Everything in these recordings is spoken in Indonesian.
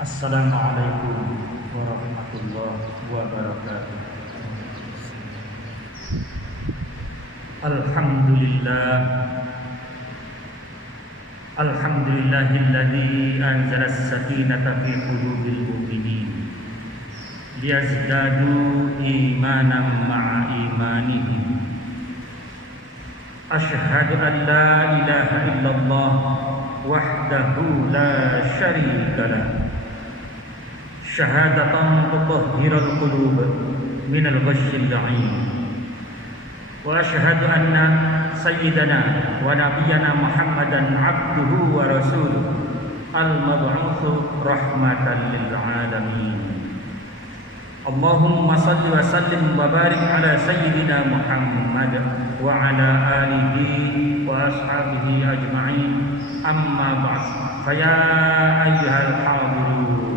Assalamualaikum warahmatullahi wabarakatuh. Alhamdulillah. Alhamdulillahilladzi anzala as-sakinata fi qulubil mu'minin liyazdadu imanan ma'a imanihim. Asyhadu an la ilaha illallah wahdahu la syarika lah. Syahadatan tutahhirul qulub minal ghasyil la'in. Wa asyhadu anna sayyidana wa nabiyyana Muhammadan abduhu wa rasuluh al-mab'utsu rahmatan lil alamin. Allahumma salli wa sallim wa barik ala sayyidina Muhammad wa ala alihi wa ashabihi ajma'in. Amma ba'd. Fa ya ayyuhal hadirun,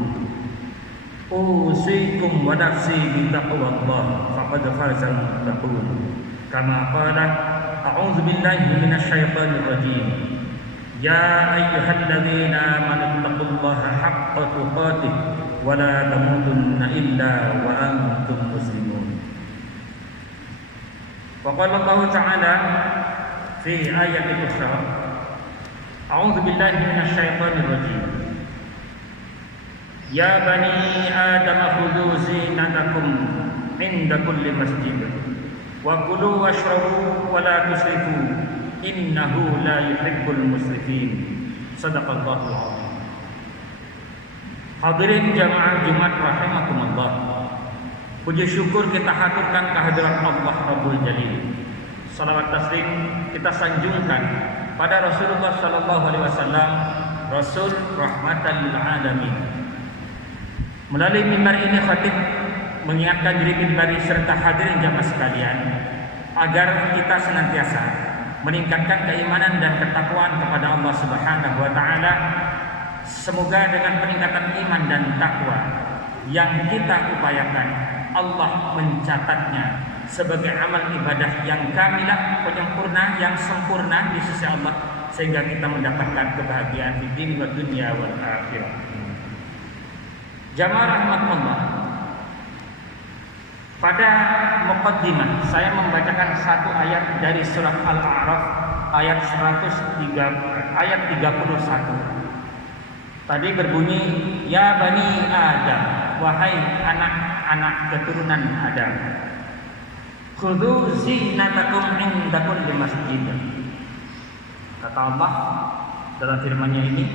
usikum wa nafsi bi taqwallah faqad fazal muttaqun. Kama qala a'udzu billahi minasy syaithanir rajim. Ya ayyuhalladzina amanu taqullaha haqqa tuqatih wa la tamutunna illa wa antum muslimun. Wa qala Allah ta'ala fi ayatil ukhra, a'udzu billahi minasy syaithanir rajim. Ya bani Adam khudhu zinatakum inda kulli masjid wa kulu washrabu wa la tusrifu innahu la yuhibbul musrifin. Shadaqallahul azim. Hadirin jamaah Jumat rahimakumullah. Puji syukur kita haturkan kehadirat Allah Rabbul Jalil. Salawat taslim kita sanjungkan pada Rasulullah sallallahu alaihi wasallam, Rasul rahmatan lil alamin. Melalui mimbar ini khatib mengingatkan diri pribadi serta hadirin jamaah sekalian agar kita senantiasa meningkatkan keimanan dan ketakwaan kepada Allah Subhanahu wa taala. Semoga dengan peningkatan iman dan takwa yang kita upayakan, Allah mencatatnya sebagai amal ibadah yang kamilah, penyempurna, yang sempurna di sisi Allah, sehingga kita mendapatkan kebahagiaan di dunia wal akhirah. Jamaah rahmatullah, pada muqaddimah saya membacakan satu ayat dari surah Al-A'raf ayat 31. Tadi berbunyi, ya bani Adam, wahai anak-anak keturunan Adam, khudhu zinatakum inda kulli masjid. Kata Allah dalam firman-Nya ini,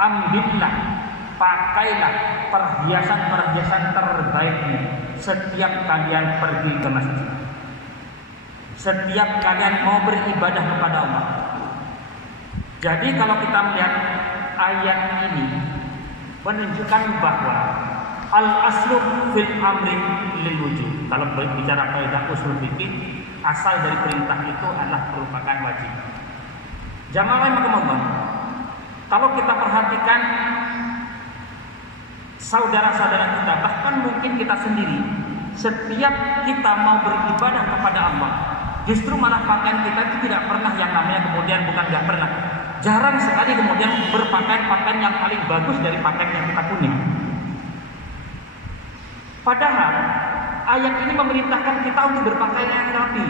ambillah, pakailah perhiasan-perhiasan terbaikmu setiap kalian pergi ke masjid, setiap kalian mau beribadah kepada Allah. Jadi kalau kita melihat ayat ini menunjukkan bahwa al-aslu fil amri lil wujub. Kalau bicara kaidah usul fikih, asal dari perintah itu adalah merupakan wajib. Jamaah rahimakumullah, kalau kita perhatikan saudara-saudara kita, bahkan mungkin kita sendiri, setiap kita mau beribadah kepada Allah, justru malah pakaian kita itu tidak pernah yang namanya kemudian, bukan nggak pernah, jarang sekali kemudian berpakaian yang paling bagus dari pakaian yang kita punya. Padahal ayat ini memerintahkan kita untuk berpakaian yang rapi,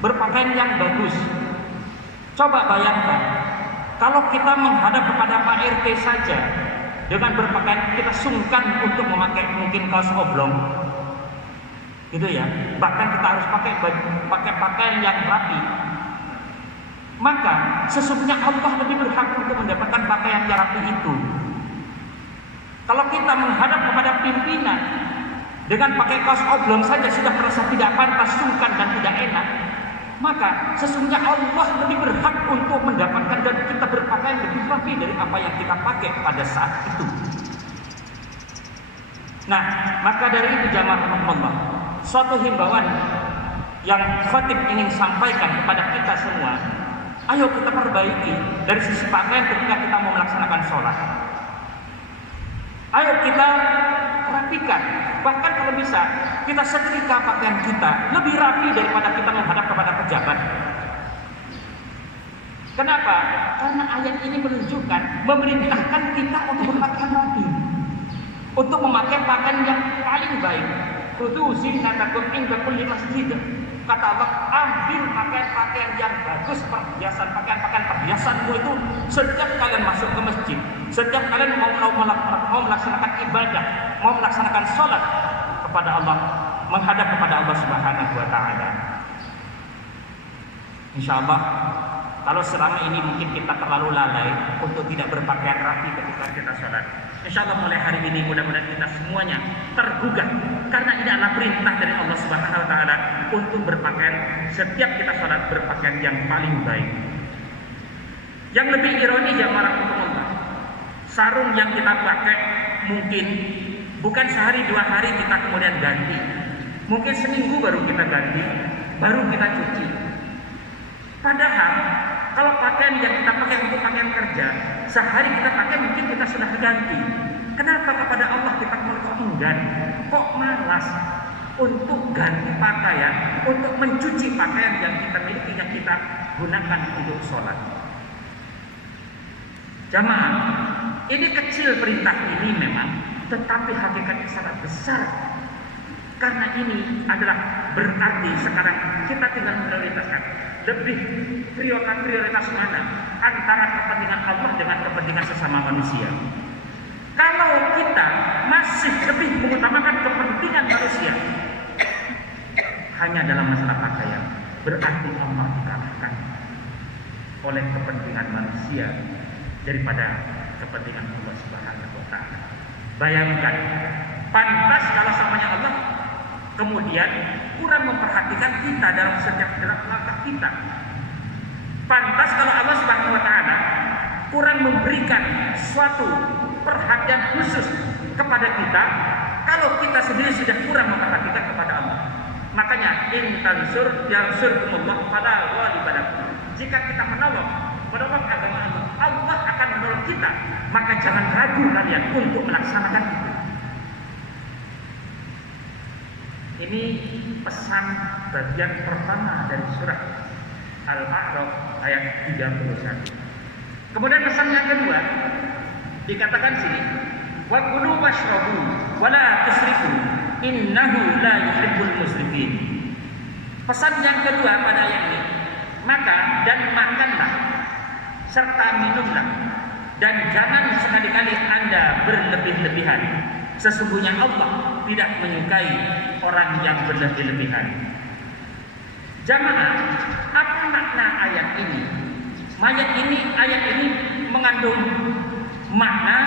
berpakaian yang bagus. Coba bayangkan, kalau kita menghadap kepada Pak RT saja dengan berpakaian, kita sungkan untuk memakai mungkin kaos oblong, gitu ya. Bahkan kita harus pakai pakaian yang rapi. Maka sesungguhnya Allah lebih berhak untuk mendapatkan pakaian yang rapi itu. Kalau kita menghadap kepada pimpinan dengan pakai kaos oblong saja sudah merasa tidak pantas, sungkan dan tidak enak, maka sesungguhnya Allah lebih berhak untuk mendapatkan dan kita berpakaian lebih rapi dari apa yang kita pakai pada saat itu. Nah, maka dari itu jamaah Allah, suatu himbauan yang khatib ingin sampaikan kepada kita semua, ayo kita perbaiki dari sisi pakaian ketika kita mau melaksanakan sholat. Ayo kita rapikan, bahkan kalau bisa kita setrika pakaian kita lebih rapi daripada kita menghadap kepada pejabat. Kenapa? Karena ayat ini menunjukkan, memerintahkan kita untuk berpakaian rapi. untuk memakai pakaian yang paling baik. Khudhu zinatakum inda kulli masjid. Kata Allah, ambil pakaian-pakaian yang bagus, pakaian-pakaian perhiasanmu itu setiap kalian masuk ke masjid, setiap kalian mau melaksanakan ibadah, mau melaksanakan sholat kepada Allah, menghadap kepada Allah Subhanahu wa Ta'ala. Insya Allah, kalau selama ini mungkin kita terlalu lalai untuk tidak berpakaian rapi ketika kita sholat, insya Allah mulai hari ini mudah-mudahan kita semuanya tergugah, karena ini adalah perintah dari Allah Subhanahu wa Ta'ala untuk berpakaian, setiap kita sholat berpakaian yang paling baik. Yang lebih ironi jamaah Allah, sarung yang kita pakai mungkin bukan sehari dua hari kita kemudian ganti, mungkin seminggu baru kita ganti, baru kita cuci. Padahal kalau pakaian yang kita pakai untuk pakaian kerja, sehari kita pakai mungkin kita sudah ganti. Kenapa kepada Allah kita kok enggan, kok malas untuk ganti pakaian, untuk mencuci pakaian yang kita miliki, yang kita gunakan untuk sholat? Jamaah, ini kecil perintah ini memang, tetapi hakikatnya sangat besar. Karena ini adalah berarti sekarang kita tinggal prioritaskan lebih prioritas mana antara kepentingan Allah dengan kepentingan sesama manusia. Kalau kita masih lebih mengutamakan kepentingan manusia hanya dalam masalah pakaian, berarti Allah dikalahkan oleh kepentingan manusia daripada kepentingan Allah Subhanahu wa Ta'ala. Bayangkan, pantas kalau samanya Allah kemudian kurang memperhatikan kita dalam setiap gerak langkah kita. Pantas kalau Allah Subhanahu wa Ta'ala kurang memberikan suatu perhatian khusus kepada kita kalau kita sendiri sudah kurang memperhatikan kepada Allah. Makanya in tansur yansurkumullah fala ghaliba. Jika kita menolong agama Allah, Allah akan menolong kita. Maka jangan ragu kalian untuk melaksanakan itu. Ini pesan bagian pertama dari surah Al-A'raf ayat 31. Kemudian pesan yang kedua dikatakan sini, wa kulu washrabu wa la tusrifu innahu la yuhibbul musrifin. Pesan yang kedua pada ayat ini, maka dan makanlah serta minumlah dan jangan sekali-kali Anda berlebih-lebihan. Sesungguhnya Allah tidak menyukai orang yang berlebih-lebihan. Jamaah, apa makna ayat ini? Ayat ini mengandung makna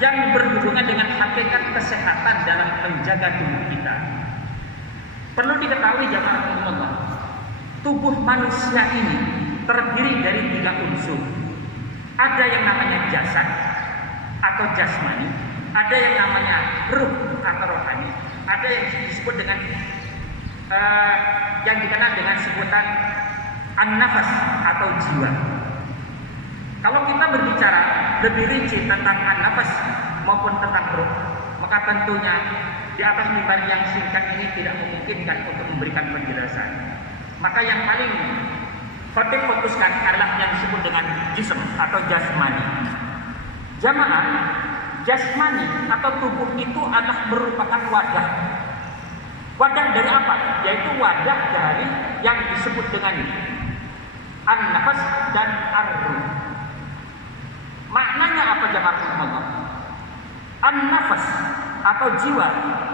yang berhubungan dengan hakikat kesehatan dalam menjaga tubuh kita. Perlu diketahui jamaah Allah, tubuh manusia ini terdiri dari 3 unsur. Ada yang namanya jasad atau jasmani, ada yang namanya ruh atau rohani, ada yang disebut dengan yang dikenal dengan sebutan an-nafas atau jiwa. Kalau kita berbicara lebih rinci tentang an-nafas maupun tentang ruh, maka tentunya di atas mimbar yang singkat ini tidak memungkinkan untuk memberikan penjelasan. Maka yang paling penting fokuskan adalah yang disebut dengan jism atau jasmani. Jamaah, jasmani atau tubuh itu adalah merupakan wadah. Wadah dari apa? Yaitu wadah dari yang disebut dengan an-nafas dan ar-ruh. Maknanya apa jamaah Allah? An-nafas atau jiwa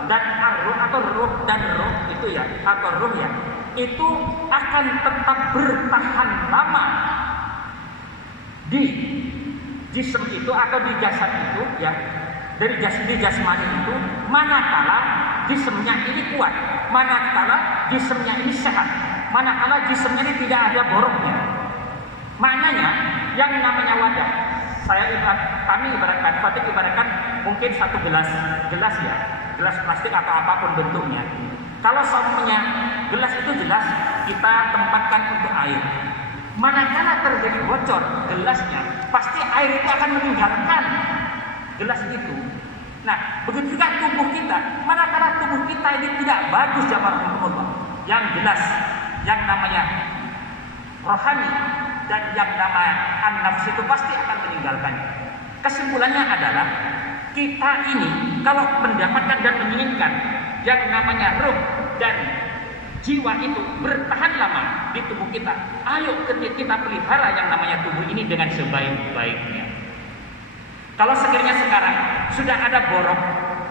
dan ar-ruh atau ruh dan ruh itu ya, atau ruh ya, itu akan tetap bertahan lama di jism itu atau di jasad itu ya, dari jasmani itu, manakala jismnya ini kuat, manakala jismnya ini sehat, manakala jismnya ini tidak ada boroknya. Maknanya yang namanya wadah, kami ibaratkan, Fatih ibaratkan mungkin satu gelas ya, gelas plastik atau apapun bentuknya. Kalau semuanya gelas itu jelas kita tempatkan untuk air. Manakala terjadi bocor gelasnya, pasti air itu akan meninggalkan gelas itu. Nah, begitu juga tubuh kita. Manakala tubuh kita ini tidak bagus jamaah Allah, yang jelas, yang namanya rohani dan yang namanya an-nafs itu pasti akan meninggalkannya. Kesimpulannya adalah kita ini kalau mendapatkan dan menginginkan yang namanya ruh dan jiwa itu bertahan lama di tubuh kita, ayo kita pelihara yang namanya tubuh ini dengan sebaik-baiknya. Kalau sekiranya sekarang sudah ada borok,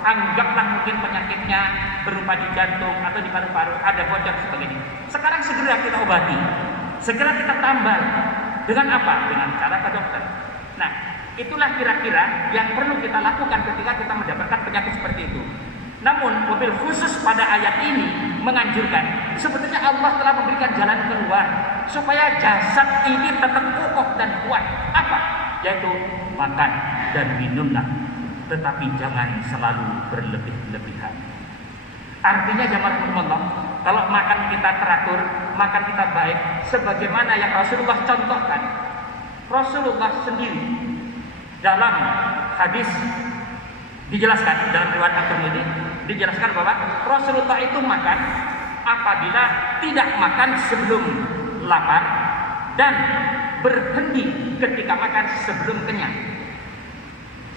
anggaplah mungkin penyakitnya berupa di jantung atau di paru-paru, ada bocor sebagainya. Sekarang segera kita obati, segera kita tambal. Dengan apa? Dengan cara ke dokter. Nah, itulah kira-kira yang perlu kita lakukan ketika kita mendapatkan penyakit seperti itu. Namun, mobil khusus pada ayat ini menganjurkan, sebetulnya Allah telah memberikan jalan keluar supaya jasad ini tetap kokoh dan kuat. Apa? Yaitu makan dan minumlah, tetapi jangan selalu berlebih-lebihan. Artinya jamaah Allah, kalau makan kita teratur, makan kita baik, sebagaimana yang Rasulullah contohkan. Rasulullah sendiri dalam hadis dijelaskan, dalam riwayat At-Tirmidzi dijelaskan bahwa Rasulullah itu makan apabila tidak makan sebelum lapar dan berhenti ketika makan sebelum kenyang.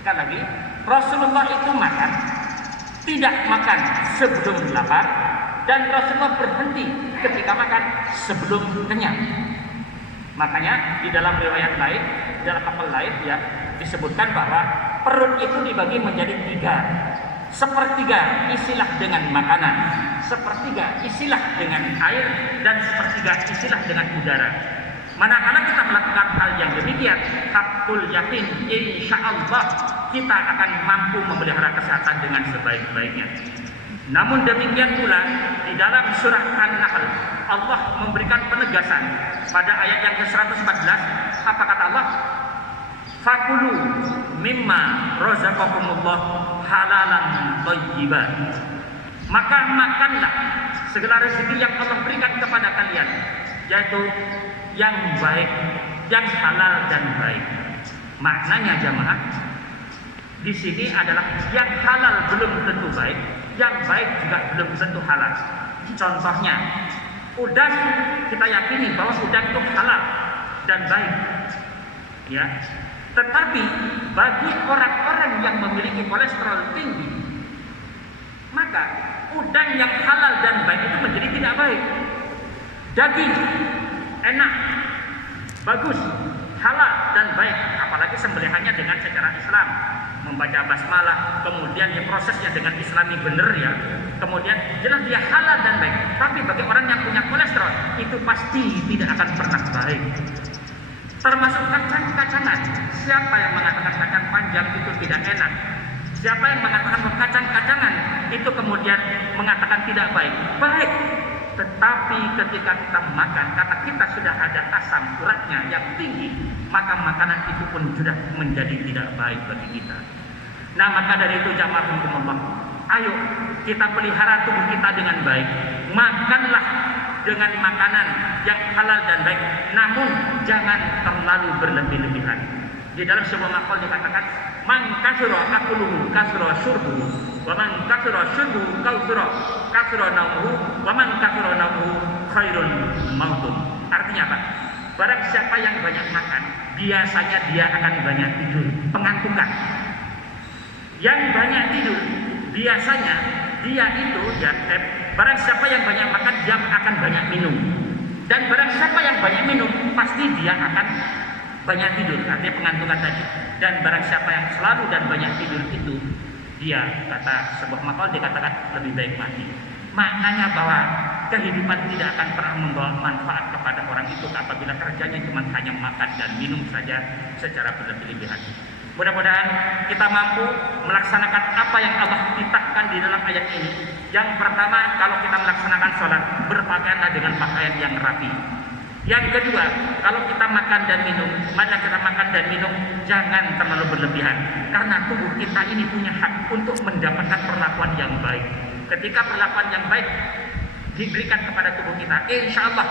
Sekali lagi, Rasulullah itu makan tidak makan sebelum lapar dan Rasulullah berhenti ketika makan sebelum kenyang. Makanya di dalam riwayat lain, dalam kapal lain ya disebutkan bahwa perut itu dibagi menjadi 3. Sepertiga isilah dengan makanan, sepertiga isilah dengan air, dan sepertiga isilah dengan udara. Manakala kita melakukan hal yang demikian, hakul yakin insya Allah kita akan mampu memelihara kesehatan dengan sebaik-baiknya. Namun demikian pula di dalam surah An-Nahl Allah memberikan penegasan pada ayat yang ke-114. Apa kata Allah? Fakulu mimma razaqakumullah halalan thayyiban. Maka makanlah segala rezeki yang Allah berikan kepada kalian, yaitu yang baik, yang halal dan baik. Maknanya jamaah, di sini adalah yang halal belum tentu baik, yang baik juga belum tentu halal. Contohnya, udang kita yakini bahwa udang itu halal dan baik, ya. Tetapi bagi orang-orang yang memiliki kolesterol tinggi, maka udang yang halal dan baik itu menjadi tidak baik. Daging enak, bagus, halal dan baik, apalagi sembelihannya dengan secara Islam, membaca basmalah, kemudian prosesnya dengan Islami benar ya, kemudian jelas dia halal dan baik. Tapi bagi orang yang punya kolesterol itu pasti tidak akan pernah baik. Termasuk kacang-kacangan. Siapa yang mengatakan kacang panjang itu tidak enak? Siapa yang mengatakan kacang-kacangan itu kemudian mengatakan tidak baik? Baik. Tetapi ketika kita makan, kata kita sudah ada asam uratnya yang tinggi, maka makanan itu pun sudah menjadi tidak baik bagi kita. Nah, maka dari itu jamaah Allah, ayo kita pelihara tubuh kita dengan baik. Makanlah dengan makanan yang halal dan baik, namun jangan terlalu berlebih-lebihan. Di dalam sebuah maqal dikatakan, man kasura akuluhu kasura syurbuhu, wa man kasura syurbuhu kasura nauhu, wa man kasura nauhu khairun mautun. Artinya apa? Barang siapa yang banyak makan, biasanya dia akan banyak tidur, pengantukan. Yang banyak tidur, biasanya dia itu barang siapa yang banyak makan, dia akan banyak minum. Dan barang siapa yang banyak minum, pasti dia akan banyak tidur, artinya pengantukan tadi. Dan barang siapa yang selalu dan banyak tidur itu, dia, kata sebuah maqal dikatakan, lebih baik mati. Maknanya bahwa kehidupan tidak akan pernah membawa manfaat kepada orang itu apabila kerjanya cuma hanya makan dan minum saja secara berlebih-lebihan. Mudah-mudahan kita mampu melaksanakan apa yang Allah titahkan di dalam ayat ini. Yang pertama, kalau kita melaksanakan sholat, berpakaianlah dengan pakaian yang rapi. Yang kedua, kalau kita makan dan minum, mana kita makan dan minum, jangan terlalu berlebihan. Karena tubuh kita ini punya hak untuk mendapatkan perlakuan yang baik. Ketika perlakuan yang baik diberikan kepada tubuh kita, insya Allah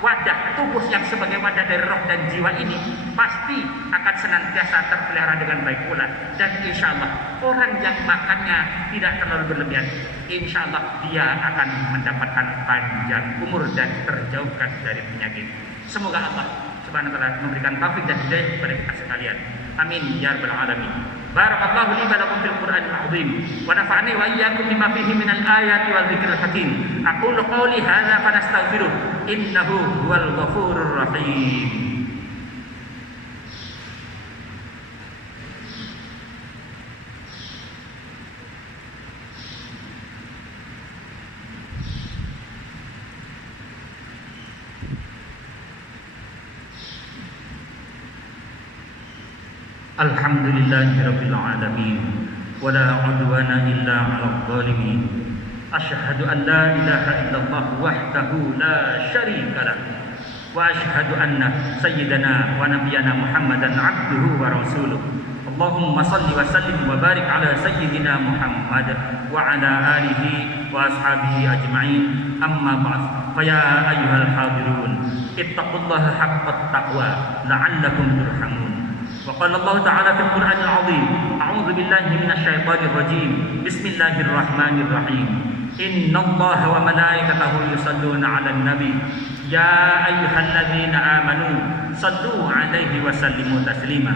wadah tubuh yang sebagai wadah dari roh dan jiwa ini pasti akan senantiasa terpelihara dengan baik pula. Dan insya Allah orang yang makannya tidak terlalu berlebihan, insya Allah dia akan mendapatkan panjang umur dan terjauhkan dari penyakit. Semoga Allah Subhanahu wa taala memberikan taufik dan hidayah kepada kita sekalian. Amin ya rabbal alamin. Barakallahu li wa lakum fil العظيم ونفعني وإياكم بما فيه من الآيات والذكر الحكيم أقول قولي هذا فنستغفره إنه هو الغفور الرحيم. Alhamdulillahirabbil alamin wala udwana illa 'alal zalimin. Asyhadu an la ilaha illallah wahdahu la syarika lah wa asyhadu anna sayyidana wa nabiyyana Muhammadan 'abduhu wa rasuluh. Allahumma salli wa sallim wa barik ala sayyidina Muhammad wa ala alihi wa ashabihi ajma'in. Amma ba'd. Fa ya ayyuhal hadirun ittaqullaha haqqat taqwa la'allakum turhamun. وقال الله تعالى في القرآن العظيم أعوذ بالله من الشيطان الرجيم بسم الله الرحمن الرحيم إن الله وملائكته يصلون على النبي يا أيها الذين آمنوا صلوا عليه وسلموا تسليما.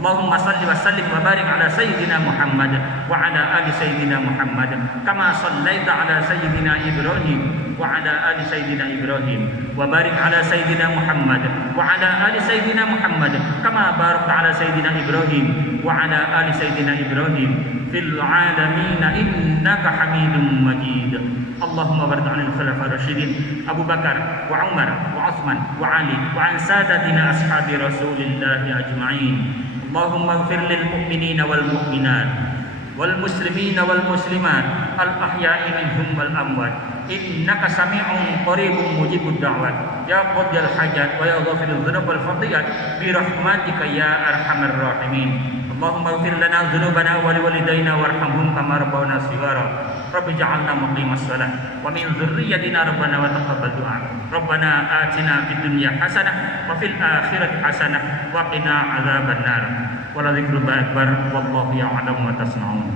اللهم صل وسلم وبارك على سيدنا محمد وعلى آل سيدنا محمد كما صليت على سيدنا إبراهيم وعلى آل سيدنا إبراهيم وبارك على سيدنا محمد وعلى آل سيدنا محمد كما باركت على سيدنا إبراهيم وعلى آل سيدنا إبراهيم في العالمين إنك حميد مجيد. اللهم بارك على الخلفاء الراشدين أبو بكر وعمر وعثمان وعلي وعن سادتنا أصحاب رسول الله أجمعين. اللهم اغفر للمؤمنين والمؤمنات والمسلمين والمسلمات الأحياء منهم والأموات إنك سميع قريب مجيب الدعوات يا قاضي الحاجات ويا غافر الذنوب والخطيئات برحمتك يا أرحم الراحمين. اللهم اغفر لنا ذنوبنا ولوالدينا وارحمهم كما ربونا صغارا. رب اجعلنا مقيم الصلاة ومن ذريتنا ربنا وتقبل دعاء. ربنا آتنا في الدنيا حسنة وفي الآخرة حسنة وقنا عذاب النار. ولذكر الله أكبر والله يعلم ما تصنعون.